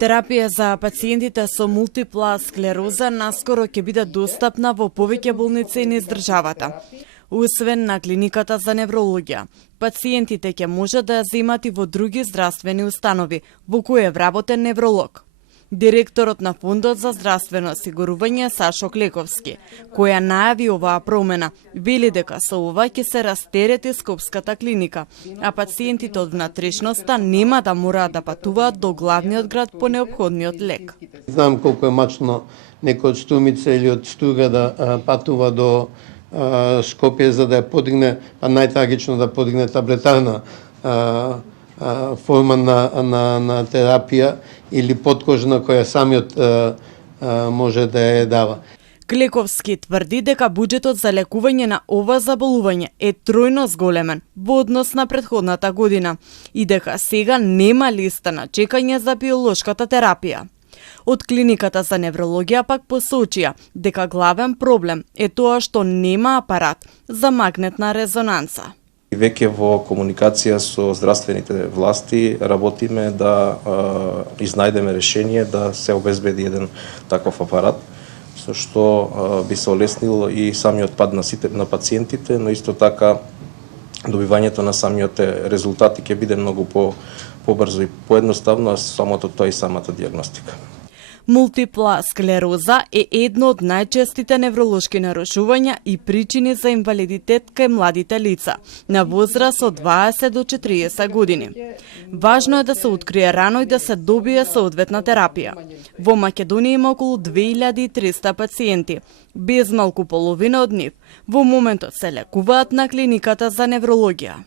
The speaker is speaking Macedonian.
Терапија за пациентите со мултипла склероза наскоро ќе биде достапна во повеќе болници низ државата. Освен на клиниката за неврологија, пациентите ќе можат да ја земат и во други здравствени установи во кои е вработен невролог. Директорот на Фондот за здравствено осигурување Сашо Клековски, која најави оваа промена, вели дека со ова ќе се растерети Скопската клиника, а пациентите од внатрешноста нема да мораат да патуваат до главниот град по неопходниот лек. Знам колку е мачно некој од Стумица или од Стуга да патува до Скопје за да ја подигне, а најтрагично да подигне таблетарна форма на терапија или подкожна која самиот може да ја дава. Клековски тврди дека буџетот за лекување на ова заболување е тројно зголемен во однос на претходната година и дека сега нема листа на чекање за биолошката терапија. Од клиниката за неврологија пак посочија дека главен проблем е тоа што нема апарат за магнетна резонанца. Веќе во комуникација со здравствените власти работиме да изнајдеме решение да се обезбеди еден таков апарат, со што би се олеснил и самиот пад на пациентите, но исто така добивањето на самиот резултати ќе биде многу побрзо и поедноставно, а самото тоа и самата дијагностика. Мултипла склероза е едно од најчестите невролошки нарушувања и причини за инвалидитет кај младите лица на возраст од 20 до 40 години. Важно е да се открие рано и да се добие соодветна терапија. Во Македонија има околу 2300 пациенти, без малку половина од нив во моментот се лекуваат на клиниката за неврологија.